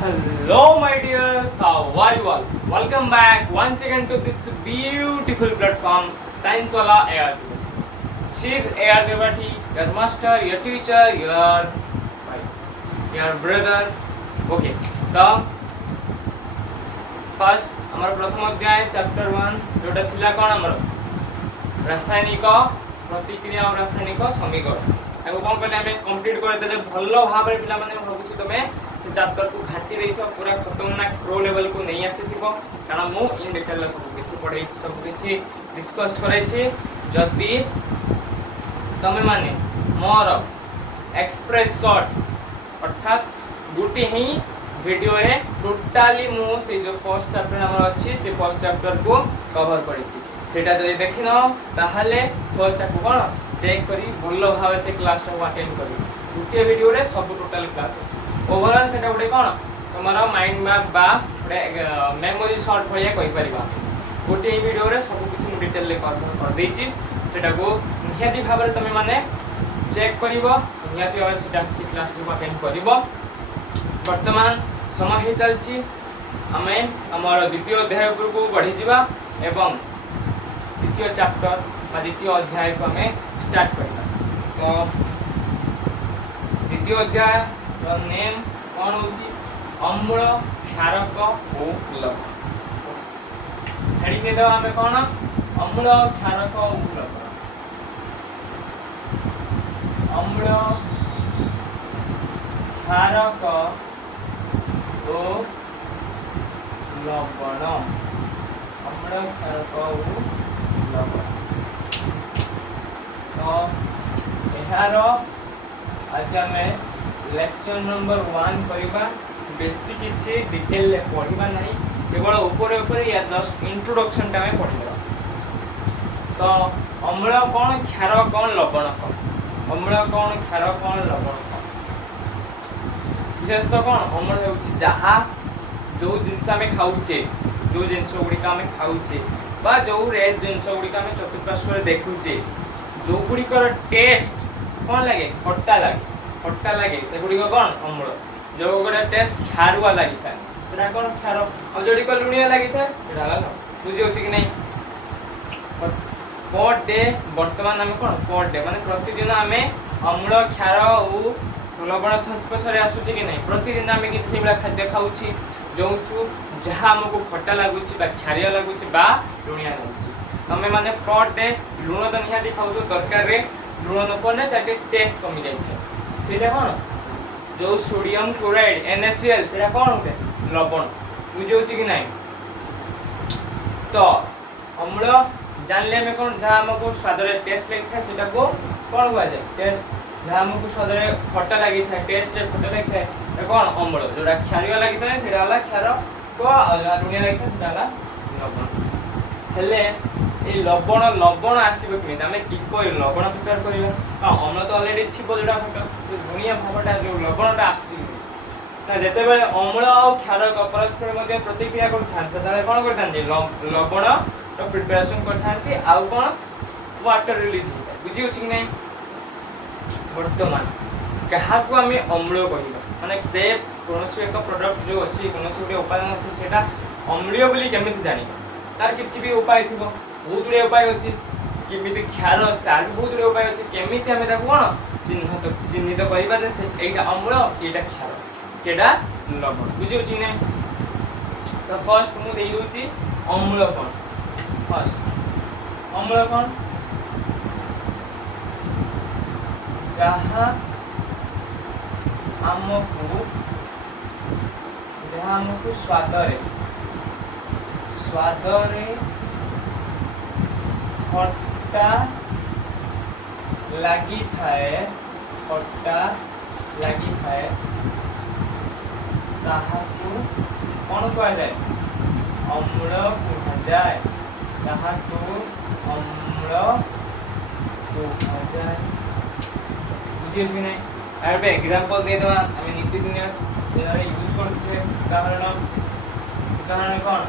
Hello, my dears. How are you all? Welcome back once again to this beautiful platform, Science Wala AR. She is AR Devati, your master, your teacher, your brother. Okay. So first, हमारा प्रथम अध्याय chapter 1 जोटा थिला कोन हमर रासायनिक प्रतिक्रिया और रासायनिक समीकरण एगो कोन कहले हमें कंप्लीट कर देले भलो भाबरे पिला माने भाबुची तमे से चैप्टर को घाटी रही पूरा खतरनाक प्रो लेवल को नहीं आसी कारण मु इन डिटेल सब किसी पढ़े सब किसी डिस्कस करे जदि तमे माने मोर एक्सप्रेस शॉर्ट अर्थात गुटी ही वीडियो रे टोटाली मु से जो फर्स्ट चैप्टर हमर अछि से फर्स्ट चैप्टर को कवर करी सेटा जदि देखिन ताहाले फर्स्ट को कोन चेक करी भलो भाव से क्लास को अटेंड करी गुटी वीडियो रे सब टोटल क्लास ओवरऑल सेटा गुटे कोन तमरा माइंड मैप बा गुटे मेमोरी शॉर्ट भलिया कहि परिबा गुटे वीडियो रे सब कुछ डिटेल ले कर देछि सेटा को निहाती भाव रे तमे माने चेक करिवो निहाती भाव सेटा सी क्लास को अटेंड करिवो वर्तमान समय ही चलछि हमें हमर द्वितीय अध्याय को बढ़ी जिबा एवं द्वितीय चैप्टर बा द्वितीय अध्याय को हमें स्टार्ट करबा तो द्वितीय अध्याय नेम कौन होची अम्ल क्षारक और लवण हेडिंग दे दवा हमें कौन अम्ल क्षारक और लवण अम्ल क्षारक और लवण अम्ल क्षारक और लवण तो एहार आज हमें लेक्चर नंबर 1 करिबा बेसी किछि डिटेल पढ़िबा नहीं केवल ऊपर ऊपर या जस्ट इंट्रोडक्शन टा में पढ़िबा तो अम्ल कोन क्षार कोन लवण कोन अम्ल कोन क्षार कोन लवण कोन विशेष तो कोन अम्ल होछि जहा जो जिंस हमें खाउचे जो जिंस गुडी का हमें खाउचे बा जो रेड जिंस गुडी का हमें चतुर्पार्श्व रे देखुचे जो गुडी कर टेस्ट कोन लागे खट्टा लगे से गुडी को कोन अम्ल जो गोटे टेस्ट क्षारुआ लगी था सेटा कोन क्षार और जोडी को लुणिया लगी था सेटा हला बुझी होची कि नहीं पर डे वर्तमान हम कोन पर डे माने प्रतिदिन हमें अम्ल क्षार और लवण संस्पर्श रे आसुची कि नहीं प्रतिदिन हमें किछि सेबला खाद्य खाउची जोथु जहा हमको खट्टा लागुची बा क्षारिया लागुची बा लुणिया लागुची तमे माने पर डे लुण तो निहाती खाउ तो दरकार रे लुण न पने ताके टेस्ट कमी जाय सेटा कोन जो सोडियम क्लोराइड NaCl सेटा कोन होते लवण बुझी होची कि नहीं तो अम्ल जानले में कोन जहा हमको स्वाद रे टेस्ट लगता सेटा को कोन हुआ जाय टेस्ट जहा हमको स्वाद रे खट्टा लागि था टेस्ट रे खट्टा लागि था कोन अम्ल जोडा क्षारिया लागि था सेटा हला क्षार को लुणिया लागि था सेटा हला लवण हेले ए लवण आसीबो कि हमें किपरि लवण प्रकार करिया हां अम्ल तो ऑलरेडी थिबो जोडा फट लुणिया भावटा जो लवणटा आसी ना जेते बेले अम्ल और क्षारक परस्पर मध्ये प्रतिक्रिया करथान तले कोन करथान जे लवण तो प्रिपरेशन करथानती आउ कोन वाटर रिलीज होता बुझी होछि कि नहीं वर्तमान कहा को हमें अम्ल कहिबा माने से कोनोसी एक प्रोडक्ट जो अछि कोनोसी गुटे उपादान अछि सेटा अम्लीय बोली केमिति जानिबा तार किछि भी उपाय थिबो बहुत गुड़े उपाय अच्छी केमिति क्षार तार भी बहुत गुड़े उपाय अच्छी केमिति हमें ताको कोन चिन्हित करबा जे एटा अम्ल एटा क्षार केडा लवण बुझियो छी नै तो फर्स्ट मु देई होची अम्ल कोन फर्स्ट अम्ल कोन जहा हमको स्वाद रे खट्टा लगी थाए ताहाकु कोन कह जाए अम्ल कहा जाए ताहाकु अम्ल कहा जाए बुझियो कि नहीं आर पे एग्जांपल दे दवा हमें नित्यदिन यूज करते उदाहरण कोन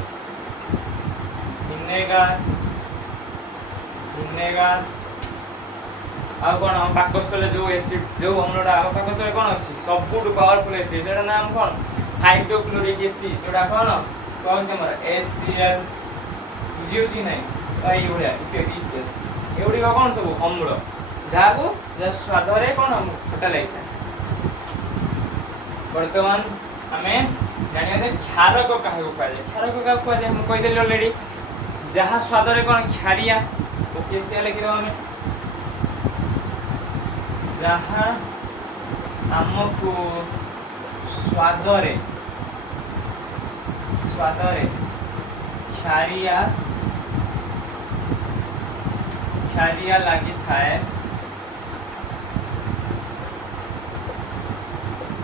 विनेगार आ कोन हम पाकस्थले जो एसिड जो अम्लटा हम पाकस्थले कोन अछि सबुट पावरफुल एसिड सेटा नाम कोन हाइड्रोक्लोरिक एसिड जोड़ा कौन कौन से हमर HCl बुझियोची नहीं तो ये भलिया इत्यादि इत्यादि एउडी कौन सब अम्ल जाको जे स्वाद रे कौन खटा लागता वर्तमान हमें जानिया जे क्षारक काहे को कहले क्षारक का कहले हम कहि देले ऑलरेडी जहा स्वाद रे कौन क्षारिया ओके से लिखि दो हमें जहा हमको स्वाद रे क्षारिया क्षारिया लागि थाए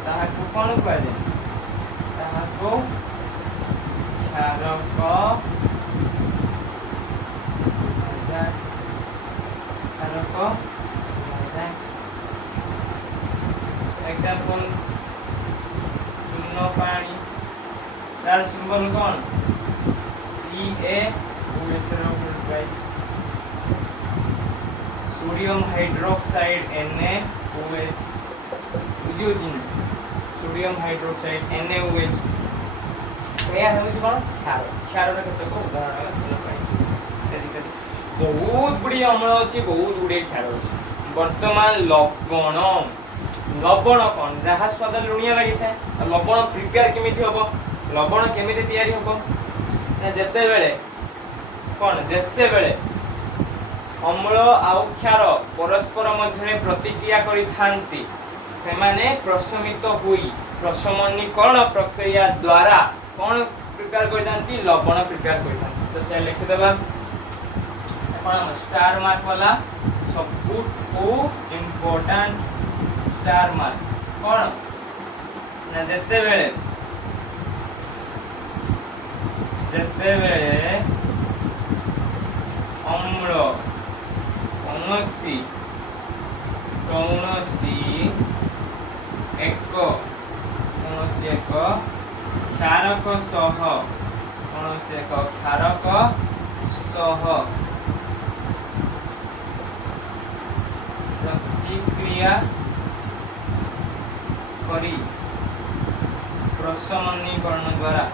ताहाको कोन कहले ताहाको क्षारक एग्जांपल शून्य पानी तार सिंबल कौन CaOH सोडियम हाइड्रोक्साइड NaOH बुझियोची सोडियम हाइड्रोक्साइड NaOH या हम कौन क्षार क्षार रे केते को उदाहरण शून्य पानी इत्यादि बहुत बड़ी अम्ल अच्छी बहुत गुड़े क्षार अच्छी वर्तमान लवण लवण कौन जहाँ स्वाद लुणिया लगी था लवण प्रिपेयर केमिति हबो लवण केमिति तैयारी हबो ना जेते बेले कौन जेते बेले अम्ल आउ क्षार परस्पर मध्य प्रतिक्रिया करि थांती सेमाने प्रशमित हुई प्रशमनीकरण प्रक्रिया द्वारा कौन प्रिपेयर करि थांती लवण प्रिपेयर करि थांती तो से लिखि देबा अपन स्टार मार्क वाला सबुठू इंपोर्टेंट स्टार मार्क कौन ना जेते बेले अम्ल कौनसी एक क्षारक सह प्रतिक्रिया करी प्रशमनीकरण द्वारा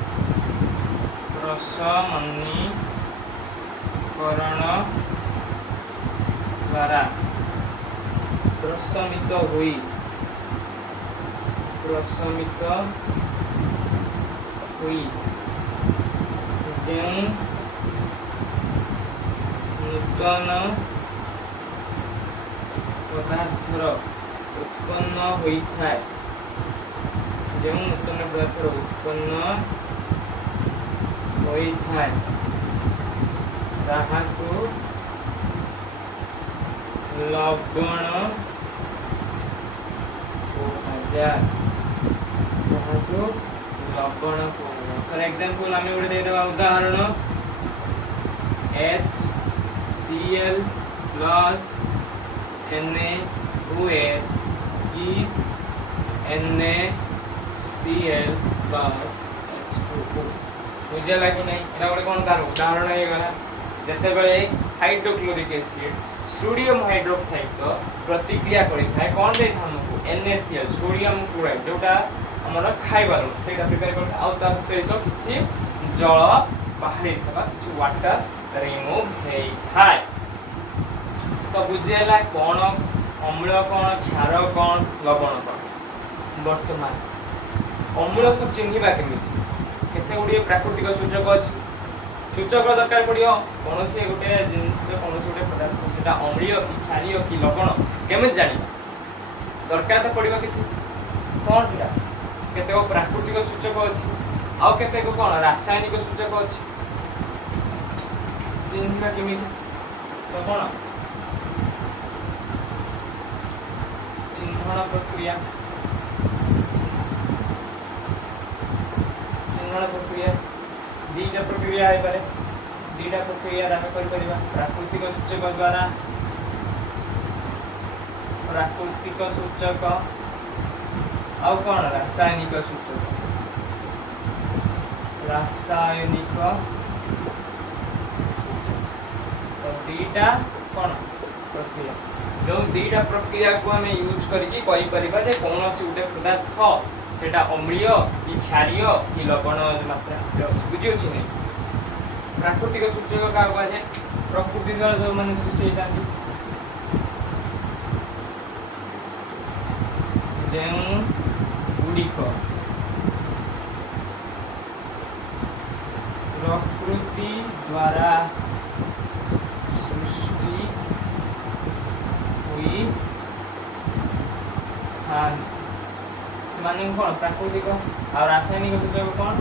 प्रशमित हुई जो नूतन पदार्थर उत्पन्न होता है जो नूतन पदार्थर उत्पन्न होता है ताहाको लवण फॉर एग्जांपल आम गोटे देदेबा उदाहरण HCl plus NaOH is NaCl plus H2O बुझे लगी नहीं एटा गोटे कोन तार उदाहरण हे गला जते बेले हाइड्रोक्लोरिक एसिड सोडियम हाइड्रोक्साइड तो प्रतिक्रिया करि थाए कोन दे हमको NaCl सोडियम क्लोराइड जोटा हमर खाइबार सेटा प्रिपेयर कर आउ ता सहित किछि जल बाहरी थबा किछि वाटर रिमूव हेई थाए तो बुझेला कोन अम्ल कोन क्षार कोन लवण कोन वर्तमान अम्ल को चिन्हिबा केमिति केते गुडी प्राकृतिक सूचक अछि सूचक दरकार पड़ियो कोनोसी गोटे जिंस कोनोसी गोटे पदार्थ सेटा अम्लीय कि क्षारीय कि लवण केमिति जानि दरकार त पड़िबो किछि कोन सेटा केते प्राकृतिक सूचक अछि आ केते कोन रासायनिक सूचक अछि चिन्हिबा केमिति तो कोन चिन्हन प्रक्रिया दीटा प्रक्रिया है पारे दीटा प्रक्रिया आम कर परिबा प्राकृतिक सूचक द्वारा प्राकृतिक सूचक आउ कौन रासायनिक सूचक तो दीटा कौन प्रक्रिया जो दीटा प्रक्रिया को हमें यूज करके कहि परिबा जे कोनोसी उटे पदार्थ सेटा अम्लीय कि क्षारीय कि लवण मात्रा बुझी अच्छी नहीं प्राकृतिक सूचक क्या कहुए प्रकृति द्वारा जो मैंने सृष्टि होता गुड़िक प्रकृति द्वारा सृष्टि हुई हाँ माने कौन प्राकृतिक और रासायनिक सूचक कौन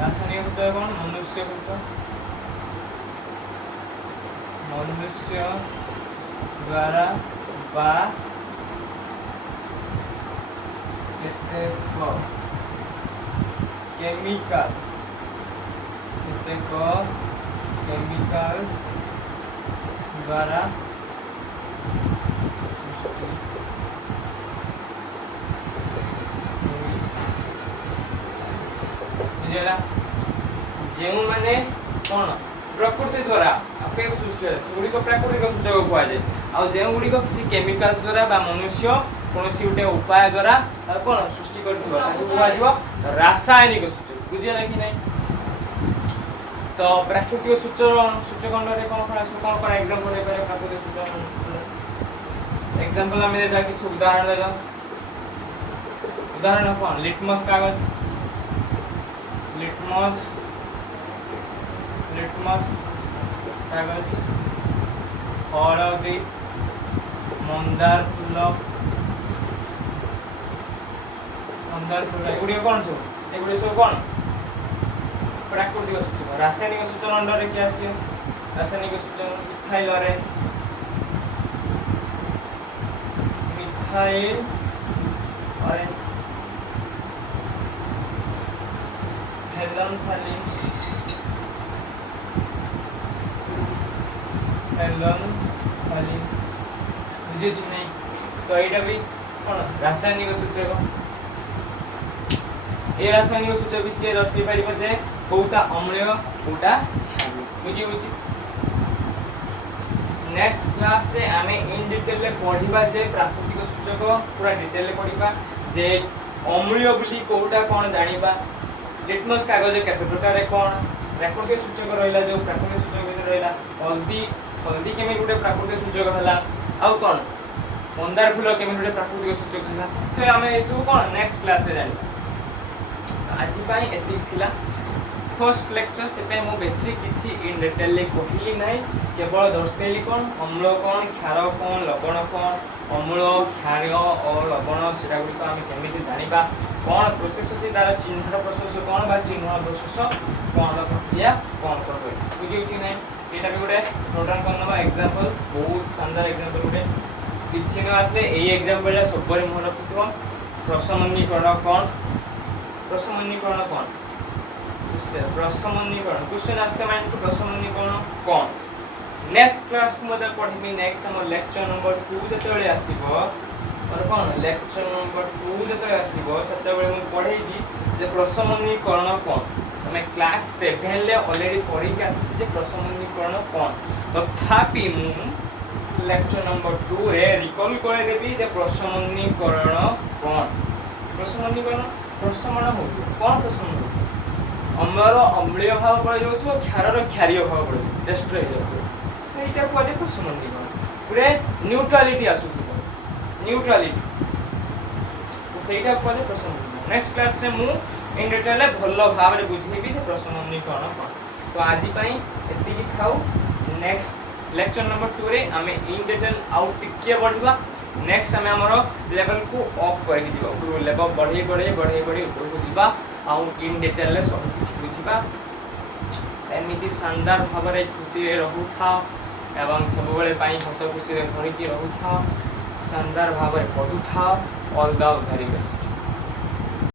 रासायनिक सूचक कौन मनुष्य द्वारा बा केमिकल द्वारा जो मैंने कौन प्रकृति द्वारा सृष्टि गुड़िक प्राकृतिक सूचक कहुए आउ गुड़िक किसी केमिकल द्वारा बा मनुष्य कौन गोटे उपाय द्वारा कौन सृष्टि कर रासायनिक सूचक बुझीगला कि नहीं तो प्राकृतिक सूचक कौन कौन एग्जांपल दे पारे प्राकृतिक सूचक एग्जांपल हमें देता किसी उदाहरण देता उदाहरण कौन लिटमस कागज लिटमस कागज हलदी मंदार फूल एगुड़ी कौन सब एगुड़ी सब कौन प्राकृतिक सूचक रासायनिक सूचक अंडर किए आसे रासायनिक सूचक मिथाइल ऑरेंज हेलन बुझे नहीं तो यहाँ भी कौन रासायनिक सूचक ये रासायनिक सूचक भी सी दर्शाई पार जे कौटा अम्लीय कौटा बुझी बुझी नेक्स्ट क्लास रे आमे इन डिटेल रे पढ़िबा जे प्राकृतिक सूचक पूरा डिटेल रे पढ़िबा जे अम्लीय बोली कौटा कौन जानिबा लिटमस कागज केते प्रकार कौन प्राकृतिक सूचक रहिला जो प्राकृतिक सूचक भीतर रहिला हल्दी केमे गुटे प्राकृतिक सूचक हला आउ कौन मंदार फूल केमे गुटे प्राकृतिक सूचक हला तो आमे ए सब कौन नेक्स्ट क्लास रे जानि आज पाई एतिक थिला फर्स्ट लेक्चर से पे मु बेसी किछि इन डिटेल ले कहिली नाही केवल दर्शैली कौन अम्ल कौन क्षार कौन लवण कौन अम्ल क्षार और लवण सेटा गुडी आमे केमिति जानिबा कौन प्रोसेस अछि तार चिन्हन प्रोसेस कौन बा चिन्हन प्रोसेस कौन प्रक्रिया कौन होय बुझी छि नाही एटा भी गुटे नोटन करनबा एग्जांपल बहुत शानदार एग्जांपल गुटे किछि न आसले एई एग्जांपल ला सबरे मन रखितो प्रसमनीकरण कौन क्वेश्चन आस्ते माइंड को प्रसमनीकरण कौन नेक्स्ट क्लास को मदर पढ़िबी नेक्स्ट हम लेक्चर नंबर 2 जतले आसीबो और कौन लेक्चर नंबर 2 जतले आसीबो सेते बेले मु पढ़ेबी जे प्रसमनीकरण कौन हमें क्लास 7 ले ऑलरेडी पढ़ी के आसी जे प्रसमनीकरण कौन तथापि मु लेक्चर नंबर 2 रे रिकॉल करे देबी जे प्रसमनीकरण कौन प्रसमनीकरण प्रशमन हो कौन प्रशमन हो अम्लर अम्लीय भाव पड़ जाउथो क्षारर क्षारीय भाव पड़ डिस्ट्रॉय हो जाउथो सेटा को जे प्रशमनीकरण पूरे न्यूट्रलिटी आसुथो न्यूट्रलिटी तो सेटा को जे प्रशमनीकरण नेक्स्ट क्लास रे मु इन डिटेल भलो भाव रे बुझेबी जे प्रशमनीकरण कोन तो आजि पई एतिकी खाऊ नेक्स्ट लेक्चर नंबर 2 रे हमें इन डिटेल आउट टिके बढ़िबा नेक्स्ट हमें हमरो लेवल को ऑफ करके जीवा ऊपर लेवल बढ़े ऊपर को जीवा आउ इन डिटेल ले सब कुछ बुझिबा एमिति शानदार भाव रे खुशी रे रहू था एवं सब बेले पाई हस खुशी रे भरी की रहू था शानदार भाव रे पढू था ऑल द वेरी बेस्ट।